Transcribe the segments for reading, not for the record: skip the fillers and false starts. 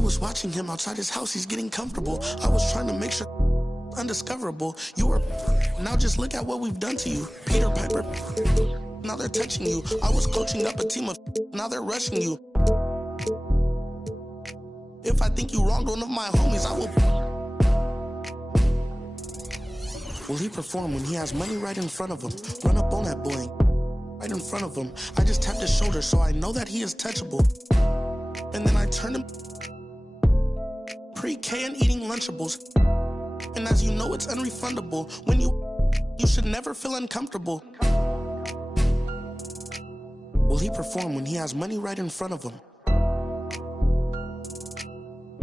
was watching him outside his house. He's getting comfortable. I was trying to make sure undiscoverable. You were. Now just look at what we've done to you. Peter Piper. Now they're touching you. I was coaching up a team of. Now they're rushing you. If I think you wronged one of my homies, I will. Will he perform when he has money right in front of him? Run up on that boy. Right in front of him. I just tapped his shoulder so I know that he is touchable. And then I turned him pre-K and eating Lunchables. And as you know, it's unrefundable. When you should never feel uncomfortable. Will he perform when he has money right in front of him?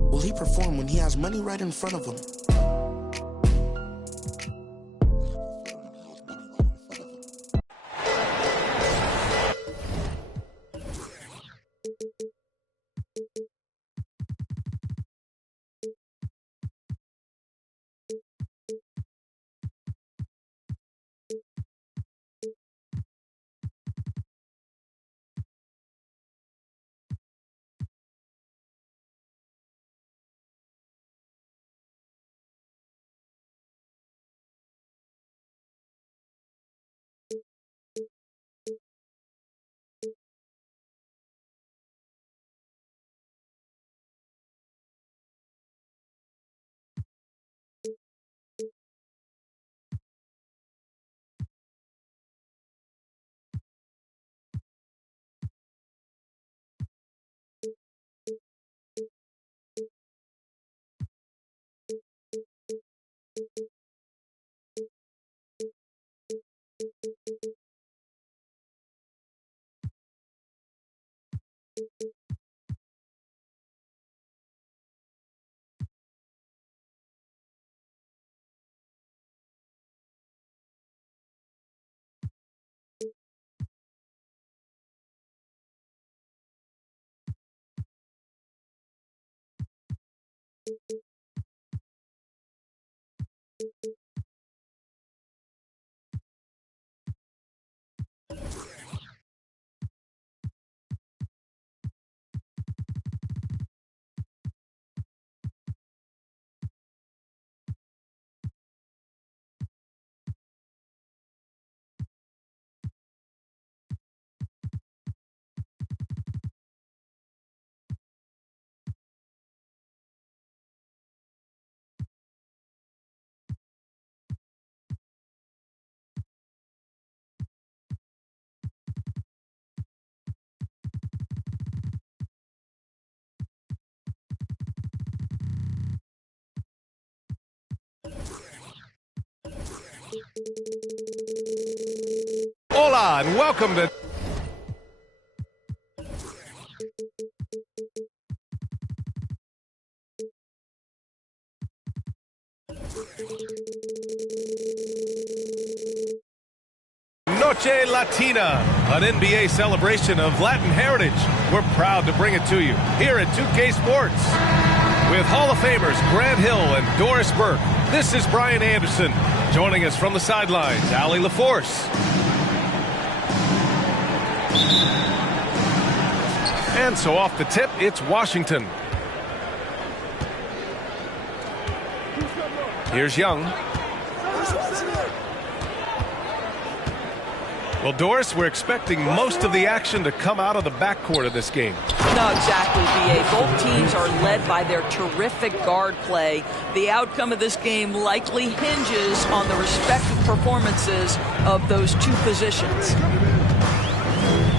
Will he perform when he has money right in front of him? Hola and welcome to Noche Latina, an NBA celebration of Latin heritage. We're proud to bring it to you here at 2K Sports. With Hall of Famers Grant Hill and Doris Burke, this is Brian Anderson. Joining us from the sidelines, Allie LaForce. And so off the tip, it's Washington. Here's Young. Well, Doris, we're expecting most of the action to come out of the backcourt of this game. No, exactly, B.A. Both teams are led by their terrific guard play. The outcome of this game likely hinges on the respective performances of those two positions.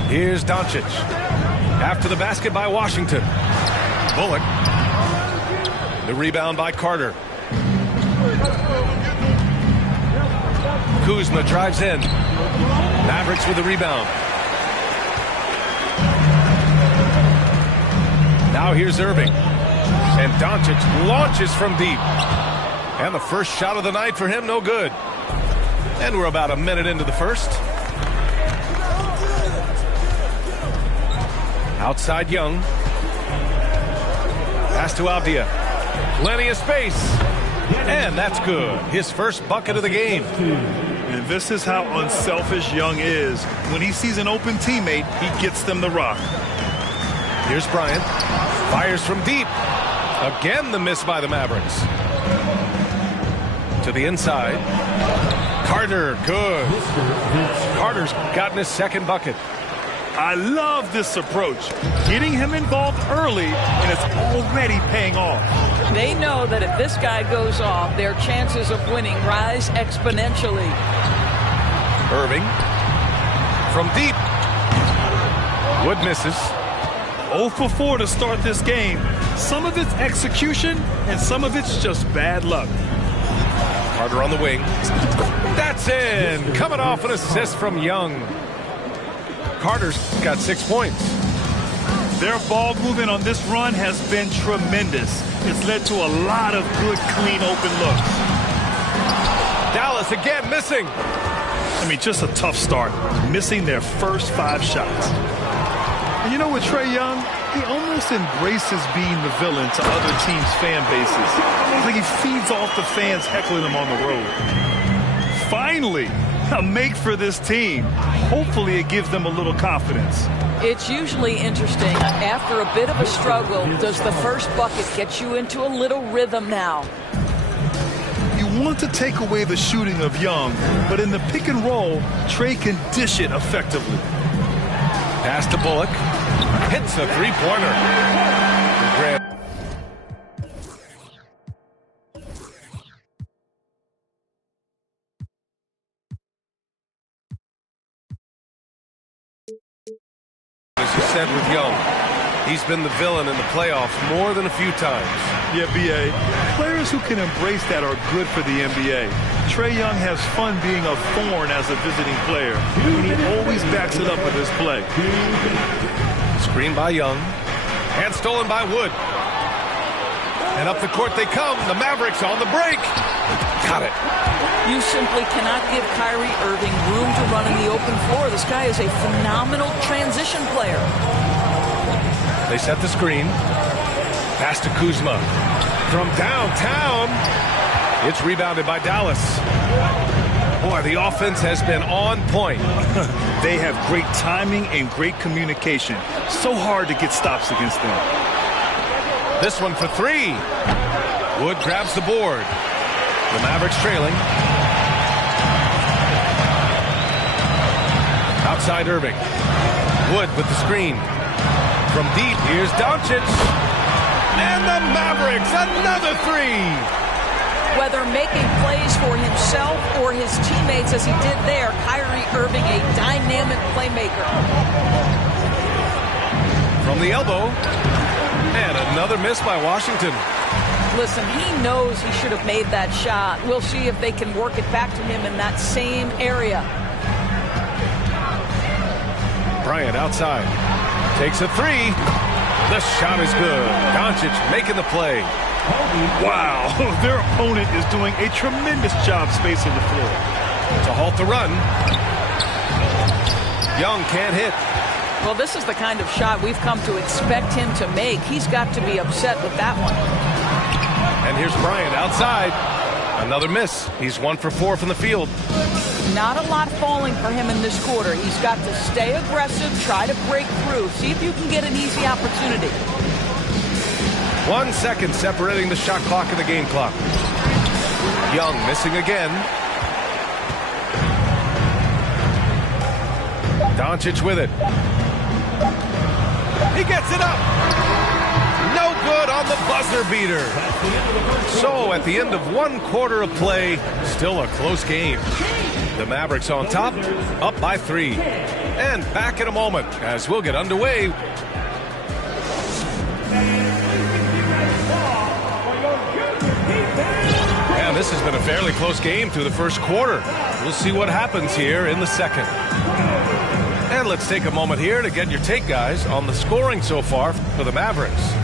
Here's Doncic. After the basket by Washington. Bullock. The rebound by Carter. Kuzma drives in. Mavericks with the rebound. Now here's Irving. And Doncic launches from deep. And the first shot of the night for him, no good. And we're about a minute into the first. Outside Young. Pass to Avdia. Plenty of space. And that's good. His first bucket of the game. And this is how unselfish Young is. When he sees an open teammate, he gets them the rock. Here's Bryant. Fires from deep. Again, the miss by the Mavericks. To the inside. Carter, good. Carter's gotten his second bucket. I love this approach. Getting him involved early, and it's already paying off. They know that if this guy goes off, their chances of winning rise exponentially. Irving. From deep. Wood misses. 0 for 4 to start this game. Some of it's execution, and some of it's just bad luck. Carter on the wing. That's in. Coming off an assist from Young. Carter's got 6 points. Their ball movement on this run has been tremendous. It's led to a lot of good, clean, open looks. Dallas again missing. I mean, just a tough start, missing their first 5 shots. And you know, with Trae Young, he almost embraces being the villain to other teams' fan bases. It's like he feeds off the fans heckling him on the road. Finally, a make for this team. Hopefully it gives them a little confidence. It's usually interesting. After a bit of a struggle, does the first bucket get you into a little rhythm now? You want to take away the shooting of Young, but in the pick and roll, Trae can dish it effectively. Pass to Bullock. Hits a three-pointer. As you said with Young, he's been the villain in the playoffs more than a few times. Yeah, B.A. Players who can embrace that are good for the NBA. Trae Young has fun being a thorn as a visiting player, and he always backs it up with his play. Screen by Young. And stolen by Wood. And up the court they come. The Mavericks on the break. Got it. You simply cannot give Kyrie Irving room to run in the open floor. This guy is a phenomenal transition player. They set the screen. Pass to Kuzma. From downtown. It's rebounded by Dallas. Boy, the offense has been on point. They have great timing and great communication. So hard to get stops against them. This one for 3. Wood grabs the board. The Mavericks trailing. Outside Irving. Wood with the screen. From deep, here's Doncic. And the Mavericks, another 3. Whether making plays for himself or his teammates as he did there, Kyrie Irving, a dynamic playmaker. From the elbow. And another miss by Washington. Listen, he knows he should have made that shot. We'll see if they can work it back to him in that same area. Bryant outside. Takes a 3. The shot is good. Doncic making the play. Wow, their opponent is doing a tremendous job spacing the floor. To halt the run. Young can't hit. Well, this is the kind of shot we've come to expect him to make. He's got to be upset with that one. And here's Bryant outside. Another miss. He's 1 for 4 from the field. Not a lot falling for him in this quarter. He's got to stay aggressive, try to break through, see if you can get an easy opportunity. 1 second separating the shot clock and the game clock. Young missing again. Doncic with it. He gets it up. No good on the buzzer beater. So at the end of 1 quarter of play, still a close game. The Mavericks on top, up by 3. And back in a moment as we'll get underway. And this has been a fairly close game through the first quarter. We'll see what happens here in the second. And let's take a moment here to get your take, guys, on the scoring so far for the Mavericks.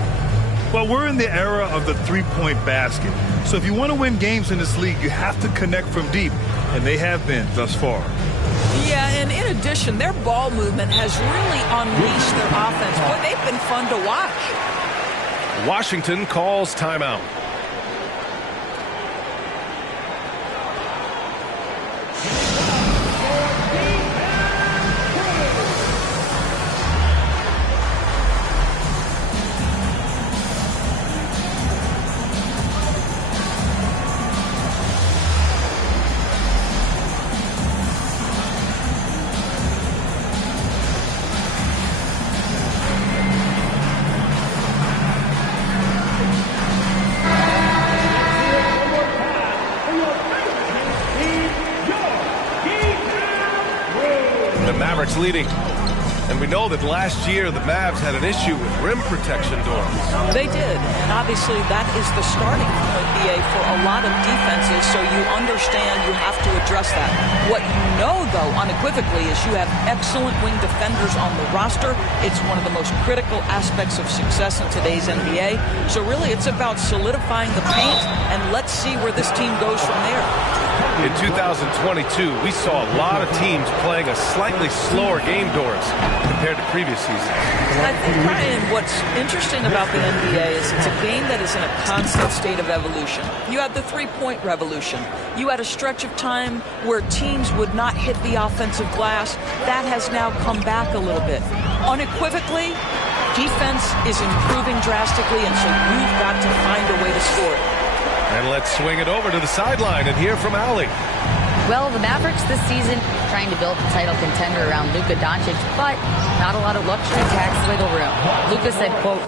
Well, we're in the era of the three-point basket. So if you want to win games in this league, you have to connect from deep. And they have been thus far. Yeah, and in addition, their ball movement has really unleashed their offense. Boy, they've been fun to watch. Washington calls timeout. Wizards leading. And we know that last year the Mavs had an issue with rim protection doors. They did, and obviously that is the starting point, BA, for a lot of defenses, so you understand you have to address that. What you know, though, unequivocally, is you have excellent wing defenders on the roster. It's one of the most critical aspects of success in today's NBA. So really, it's about solidifying the paint, and let's see where this team goes from there. In 2022, we saw a lot of teams playing a slightly slower game, Doris, compared to previous seasons. I think, Brian, what's interesting about the NBA is it's a game that is in a constant state of evolution. You had the three-point revolution. You had a stretch of time where teams would not hit the offensive glass. That has now come back a little bit. Unequivocally, defense is improving drastically, and so you've got to find a way to score it. And let's swing it over to the sideline and hear from Allie. Well, the Mavericks this season trying to build a title contender around Luka Doncic, but not a lot of luxury tax wiggle room. Luka said, quote,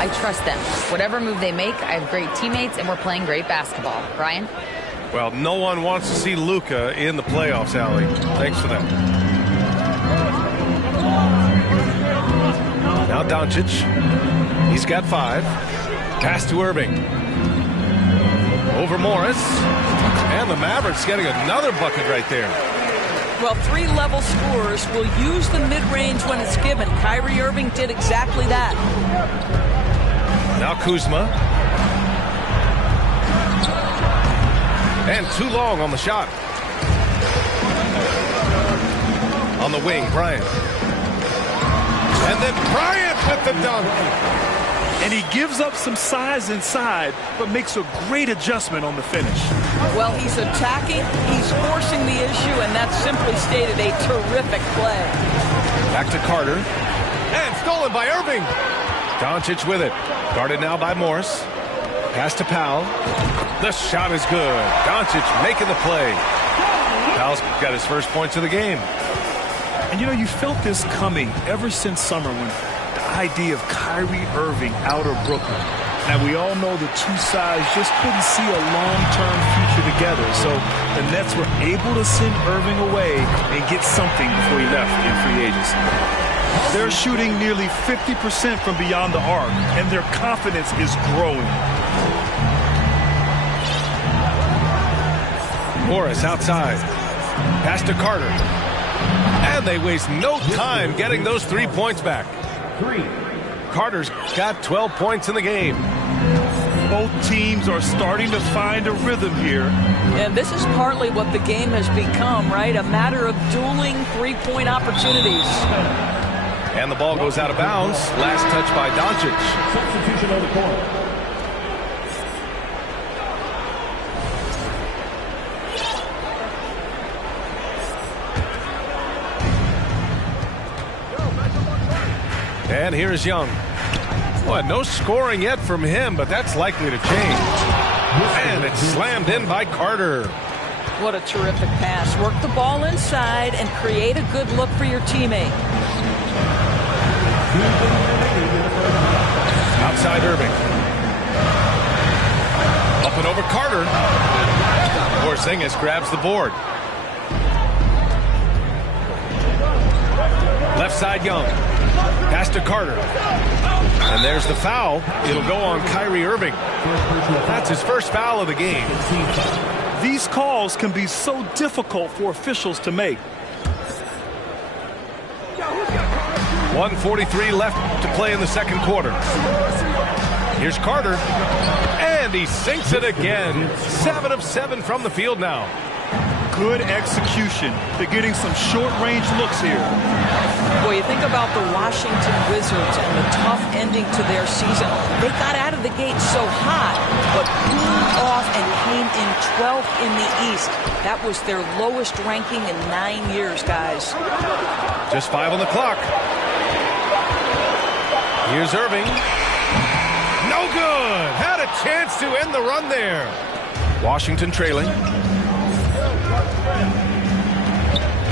I trust them. Whatever move they make, I have great teammates, and we're playing great basketball. Brian? Well, no one wants to see Luka in the playoffs, Allie. Thanks for that. Now Doncic. He's got 5. Pass to Irving. Over Morris. And the Mavericks getting another bucket right there. Well, 3-level scorers will use the mid-range when it's given. Kyrie Irving did exactly that. Now Kuzma. And too long on the shot. On the wing, Bryant. And then Bryant with the dunk. And he gives up some size inside, but makes a great adjustment on the finish. Well, he's attacking, he's forcing the issue, and that's simply stated a terrific play. Back to Carter. And stolen by Irving. Doncic with it. Guarded now by Morris. Pass to Powell. The shot is good. Doncic making the play. Powell's got his first points of the game. And you know, you felt this coming ever since summer when the idea of Kyrie Irving out of Brooklyn. Now, we all know the two sides just couldn't see a long-term future together. So the Nets were able to send Irving away and get something before he left in free agency. They're shooting nearly 50% from beyond the arc, and their confidence is growing. Morris outside. Pass to Carter. And they waste no time getting those 3 points back. Carter's got 12 points in the game. Both teams are starting to find a rhythm here. And this is partly what the game has become, right? A matter of dueling three-point opportunities. And the ball goes out of bounds. Last touch by Doncic. Substitution on the court. And here's Young. Well, no scoring yet from him, but that's likely to change. And it's slammed in by Carter. What a terrific pass. Work the ball inside and create a good look for your teammate. Outside Irving. Up and over Carter. Porzingis grabs the board. Left side Young. Pass to Carter. And there's the foul. It'll go on Kyrie Irving. That's his first foul of the game. These calls can be so difficult for officials to make. 1:43 left to play in the second quarter. Here's Carter. And he sinks it again. 7 of 7 from the field now. Good execution. They're getting some short-range looks here. Boy, you think about the Washington Wizards and the tough ending to their season. They got out of the gate so hot, but cooled off and came in 12th in the East. That was their lowest ranking in 9 years, guys. Just 5 on the clock. Here's Irving. No good. Had a chance to end the run there. Washington trailing.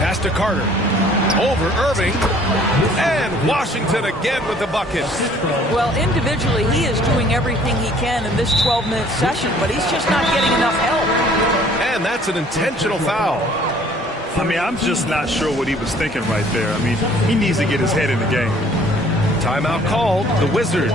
Pass to Carter. Over Irving. And Washington again with the bucket. Well, individually, he is doing everything he can in this 12-minute session, but he's just not getting enough help. And that's an intentional foul. I mean, I'm just not sure what he was thinking right there. I mean, he needs to get his head in the game. Timeout called, the Wizards.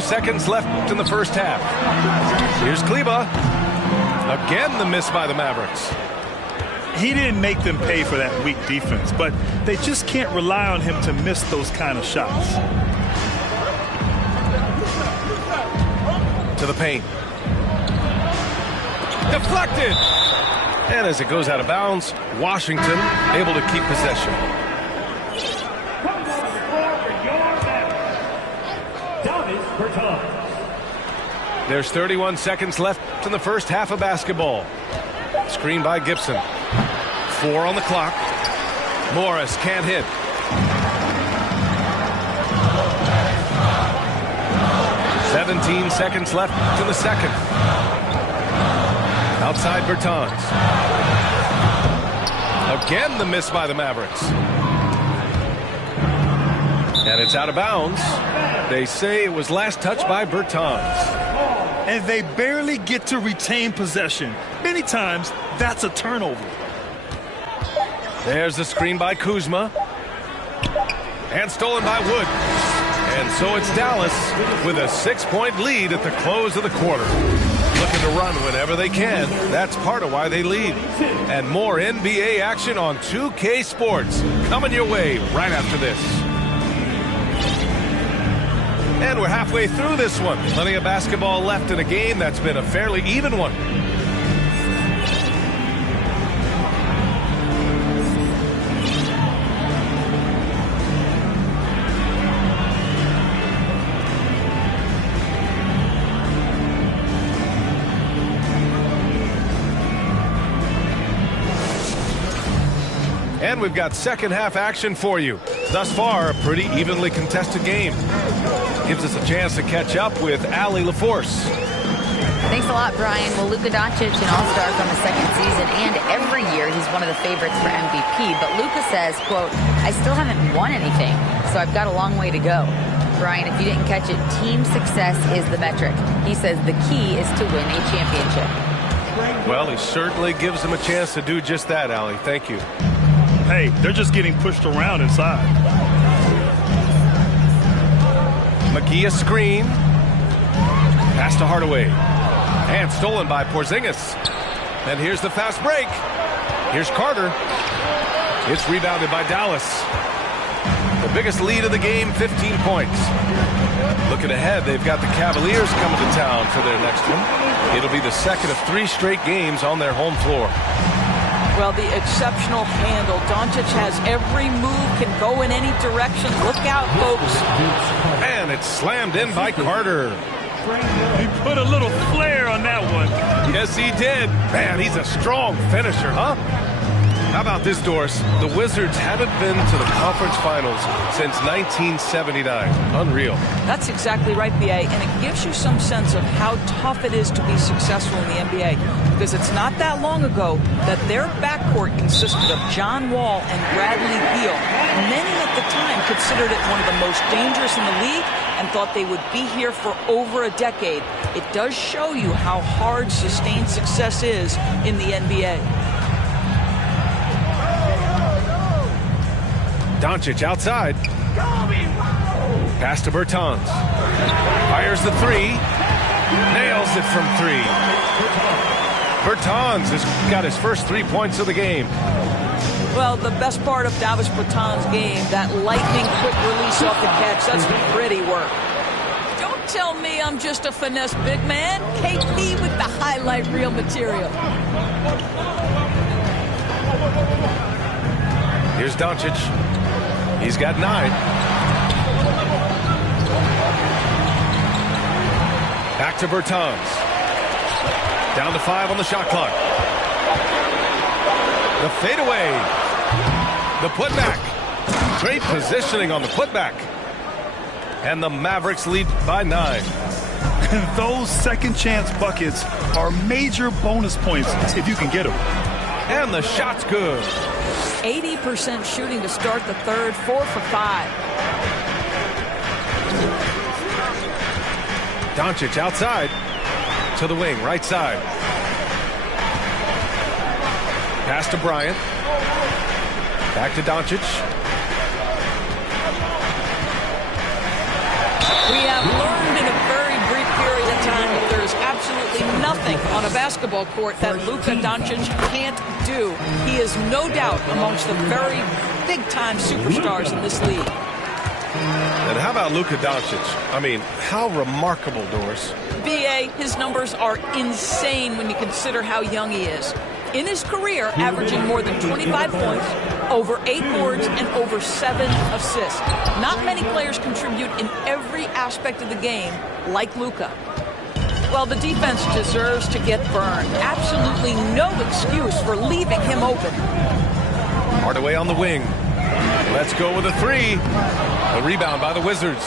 Seconds left in the first half. Here's Kleber. Again, the miss by the Mavericks. He didn't make them pay for that weak defense, but they just can't rely on him to miss those kind of shots. To the paint. Deflected. And as it goes out of bounds, Washington able to keep possession. There's 31 seconds left in the first half of basketball. Screen by Gibson. 4 on the clock. Morris can't hit. "17 seconds left in the second. Outside Bertans. Again, the miss by the Mavericks. And it's out of bounds. They say it was last touched by Bertans. And they barely get to retain possession. Many times, that's a turnover. There's the screen by Kuzma. And stolen by Wood. And so it's Dallas with a 6-point lead at the close of the quarter. Looking to run whenever they can. That's part of why they lead. And more NBA action on 2K Sports coming your way right after this. And we're halfway through this one. Plenty of basketball left in a game that's been a fairly even one. And we've got second half action for you. Thus far, a pretty evenly contested game. Gives us a chance to catch up with Allie LaForce. Thanks a lot, Brian. Well, Luka Doncic, an all-star from the second season, and every year he's one of the favorites for MVP. But Luka says, quote, "I still haven't won anything, so I've got a long way to go." Brian, if you didn't catch it, team success is the metric. He says the key is to win a championship. Well, he certainly gives them a chance to do just that, Allie. Thank you. Hey, they're just getting pushed around inside. McGee a screen. Pass to Hardaway. And stolen by Porzingis. And here's the fast break. Here's Carter. It's rebounded by Dallas. The biggest lead of the game, 15 points. Looking ahead, they've got the Cavaliers coming to town for their next one. It'll be the second of 3 straight games on their home floor. Well, the exceptional handle. Doncic has every move, can go in any direction. Look out, folks. And it's slammed in by Carter. He put a little flair on that one. Yes, he did. Man, he's a strong finisher, huh? How about this, Doris? The Wizards haven't been to the conference finals since 1979. Unreal. That's exactly right, B.A., and it gives you some sense of how tough it is to be successful in the NBA, because it's not that long ago that their backcourt consisted of John Wall and Bradley Beal. Many at the time considered it one of the most dangerous in the league and thought they would be here for over a decade. It does show you how hard sustained success is in the NBA. Doncic outside. Pass to Bertans. Fires the 3. Nails it from 3. Bertans has got his first 3 points of the game. Well, the best part of Davis Bertans' game, that lightning quick release off the catch, that's pretty work. Don't tell me I'm just a finesse big man. KP with the highlight reel material. Here's Doncic. He's got 9. Back to Bertans. Down to 5 on the shot clock. The fadeaway. The putback. Great positioning on the putback. And the Mavericks lead by 9. And those second chance buckets are major bonus points if you can get them. And the shot's good. 80% shooting to start the third, 4 for 5. Doncic outside to the wing, right side. Pass to Bryant. Back to Doncic. We have learned in a very brief period of time that there is absolutely nothing on a basketball court that Luka Doncic can't do. He is no doubt amongst the very big-time superstars in this league. And how about Luka Doncic? I mean, how remarkable, Doris. BA, his numbers are insane when you consider how young he is. In his career, averaging more than 25 points, over 8 boards, and over 7 assists. Not many players contribute in every aspect of the game like Luka. Well, the defense deserves to get burned. Absolutely no excuse for leaving him open. Hardaway on the wing. Let's go with a 3. A rebound by the Wizards.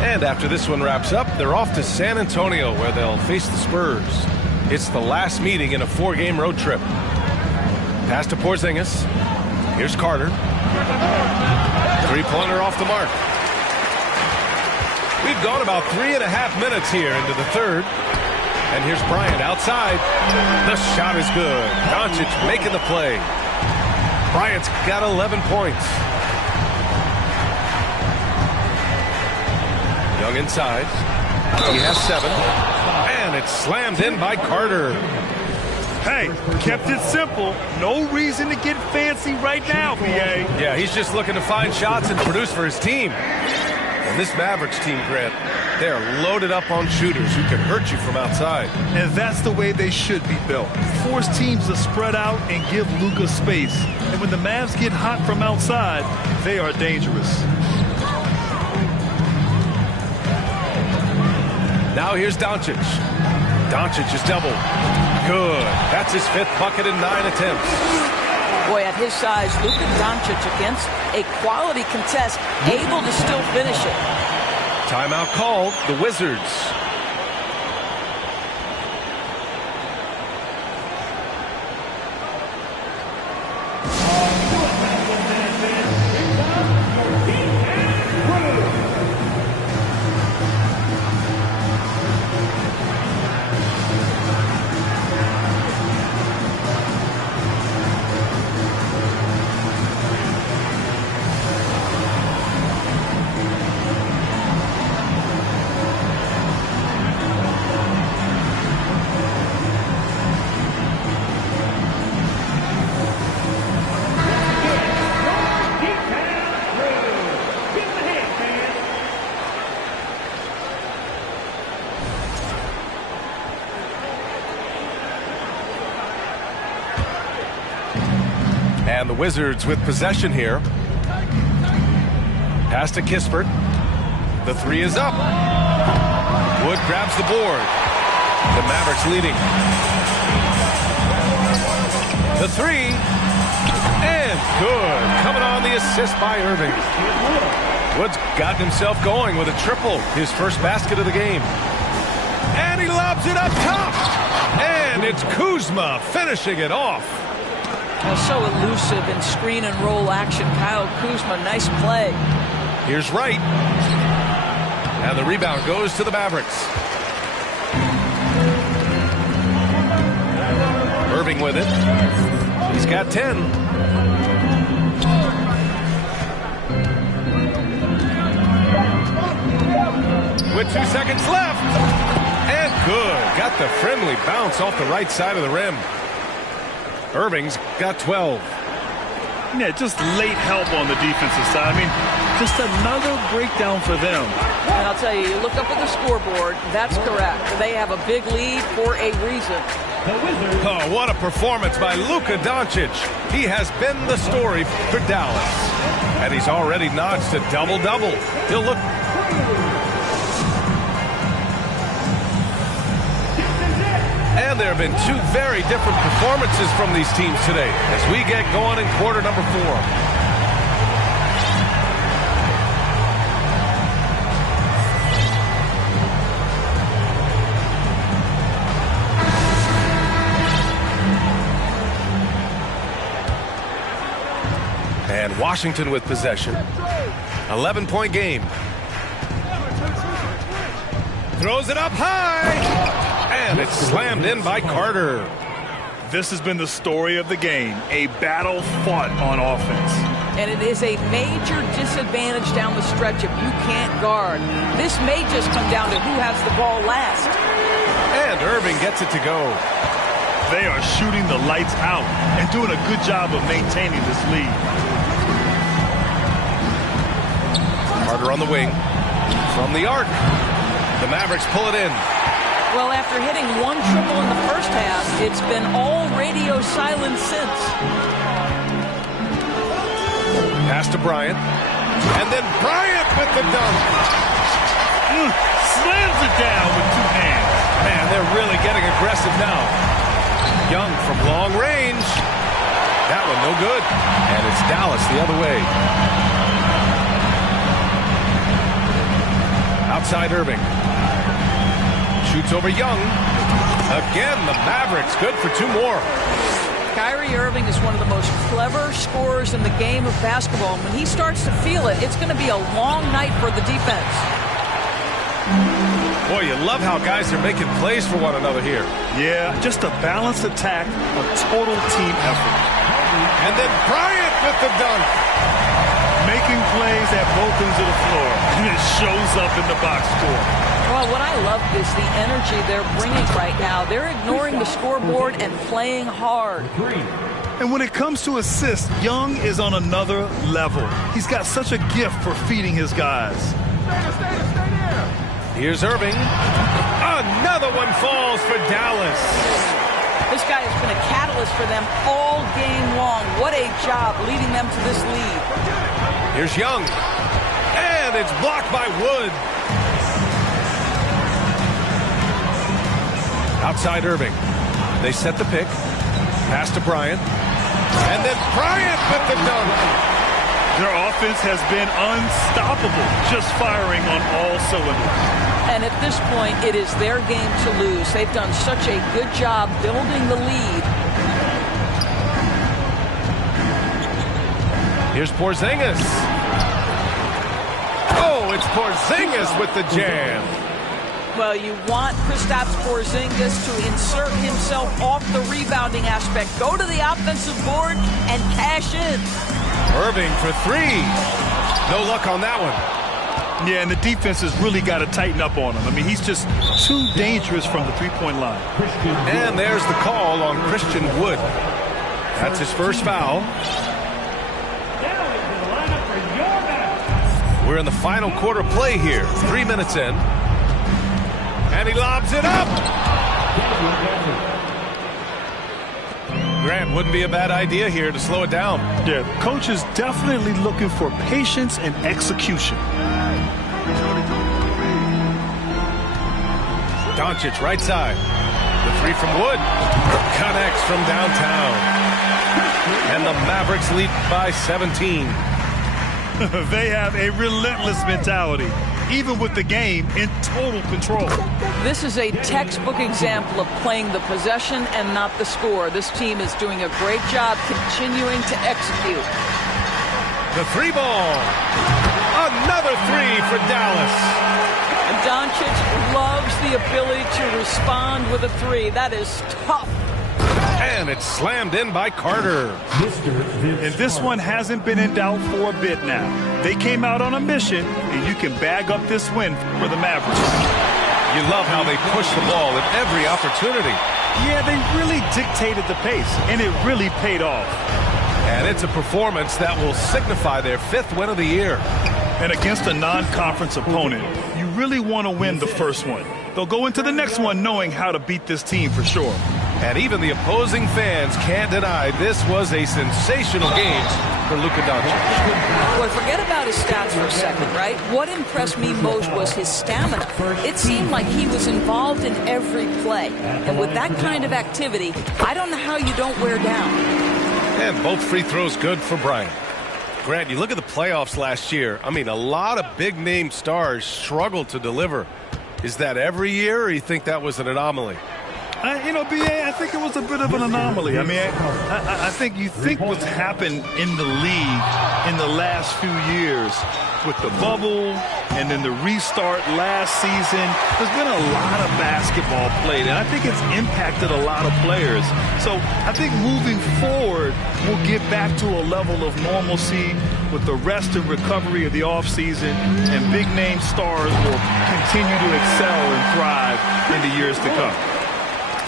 And after this one wraps up, they're off to San Antonio where they'll face the Spurs. It's the last meeting in a 4-game road trip. Pass to Porzingis. Here's Carter. 3-pointer off the mark. We've gone about 3.5 minutes here into the third. And here's Bryant outside. The shot is good. Doncic making the play. Bryant's got 11 points. Young inside. He has 7. And it's slammed in by Carter. Hey, kept it simple. No reason to get fancy right now, BA. Yeah, he's just looking to find shots and produce for his team. And this Mavericks team, Grant, they're loaded up on shooters who can hurt you from outside. And that's the way they should be built. Force teams to spread out and give Luka space. And when the Mavs get hot from outside, they are dangerous. Now here's Doncic. Doncic is doubled. Good. That's his 5th bucket in 9 attempts. Boy, at his size, Luka Doncic against a quality contest, able to still finish it. Timeout called. The Wizards. And the Wizards with possession here. Pass to Kispert. The 3 is up. Wood grabs the board. The Mavericks leading. The 3. And good. Coming on the assist by Irving. Wood's gotten himself going with a triple. His first basket of the game. And he lobs it up top. And it's Kuzma finishing it off. So elusive in screen and roll action. Kyle Kuzma, nice play. Here's Wright. And the rebound goes to the Mavericks. Irving with it. He's got 10. With 2 seconds left. And good. Got the friendly bounce off the right side of the rim. Irving's got 12. Yeah, just late help on the defensive side. I mean, just another breakdown for them. And I'll tell you, you look up at the scoreboard, that's correct. They have a big lead for a reason. Oh, what a performance by Luka Doncic. He has been the story for Dallas. And he's already notched a double-double. He'll look... And there have been two very different performances from these teams today as we get going in quarter number 4. And Washington with possession. 11-point game. Throws it up high. And it's slammed in by Carter. This has been the story of the game. A battle fought on offense. And it is a major disadvantage down the stretch if you can't guard. This may just come down to who has the ball last. And Irving gets it to go. They are shooting the lights out and doing a good job of maintaining this lead. Carter on the wing. From the arc. The Mavericks pull it in. Well, after hitting one triple in the first half, it's been all radio silence since. Pass to Bryant. And then Bryant with the dunk. Slams it down with two hands. Man, they're really getting aggressive now. Young from long range. That one no good. And it's Dallas the other way. Outside Irving. Shoots over Young. Again, the Mavericks good for 2 more. Kyrie Irving is one of the most clever scorers in the game of basketball. And when he starts to feel it, it's going to be a long night for the defense. Boy, you love how guys are making plays for one another here. Yeah, just a balanced attack, a total team effort. And then Bryant with the dunk. Making plays at both ends of the floor. And it shows up in the box score. Well, what I love is the energy they're bringing right now. They're ignoring the scoreboard and playing hard. And when it comes to assists, Young is on another level. He's got such a gift for feeding his guys. Here's Irving. Another one falls for Dallas. This guy has been a catalyst for them all game long. What a job leading them to this lead. Here's Young. And it's blocked by Wood. Outside Irving. They set the pick. Pass to Bryant. And then Bryant with the dunk. Their offense has been unstoppable, just firing on all cylinders. And at this point, it is their game to lose. They've done such a good job building the lead. Here's Porzingis. Oh, it's Porzingis with the jam. Well, you want Kristaps Porzingis to insert himself off the rebounding aspect. Go to the offensive board and cash in. Irving for 3. No luck on that one. Yeah, and the defense has really got to tighten up on him. I mean, he's just too dangerous from the three-point line. And there's the call on Christian Wood. That's his first foul. We're in the final quarter play here. 3 minutes in. And he lobs it up. Grant, wouldn't be a bad idea here to slow it down. Yeah, the coach is definitely looking for patience and execution. Doncic right side. The 3 from Wood. Connects from downtown. And the Mavericks lead by 17. They have a relentless mentality, even with the game in total control. This is a textbook example of playing the possession and not the score. This team is doing a great job continuing to execute. The 3 ball. Another 3 for Dallas. And Doncic loves the ability to respond with a 3. That is tough. And it's slammed in by Carter. And this one hasn't been in doubt for a bit now. They came out on a mission, and you can bag up this win for the Mavericks. You love how they push the ball at every opportunity. Yeah, they really dictated the pace, and it really paid off. And it's a performance that will signify their 5th win of the year. And against a non-conference opponent, you really want to win the first one. They'll go into the next one knowing how to beat this team for sure. And even the opposing fans can't deny this was a sensational game for Luka Doncic. Boy, forget about his stats for a second, right? What impressed me most was his stamina. It seemed like he was involved in every play. And with that kind of activity, I don't know how you don't wear down. And both free throws good for Bryant. Grant, you look at the playoffs last year. I mean, a lot of big-name stars struggled to deliver. Is that every year, or you think that was an anomaly? B.A., I think it was a bit of an anomaly. I mean, I think you think what's happened in the league in the last few years with the bubble and then the restart last season, there's been a lot of basketball played, and I think it's impacted a lot of players. So I think moving forward, we'll get back to a level of normalcy with the rest and recovery of the offseason, and big-name stars will continue to excel and thrive in the years to come.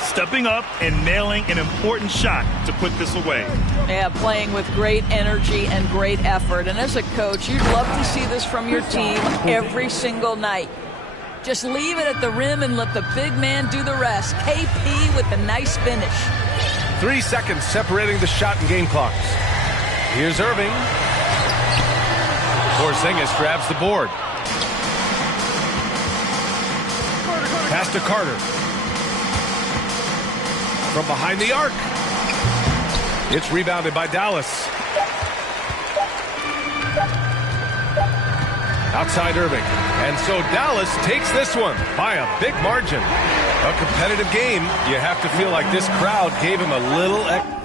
Stepping up and nailing an important shot to put this away. Yeah, playing with great energy and great effort. And as a coach, you'd love to see this from your team every single night. Just leave it at the rim and let the big man do the rest. KP with a nice finish. 3 seconds separating the shot and game clocks. Here's Irving. Porzingis grabs the board. Pass to Carter. From behind the arc. It's rebounded by Dallas. Outside Irving. And so Dallas takes this one by a big margin. A competitive game. You have to feel like this crowd gave him a little extra.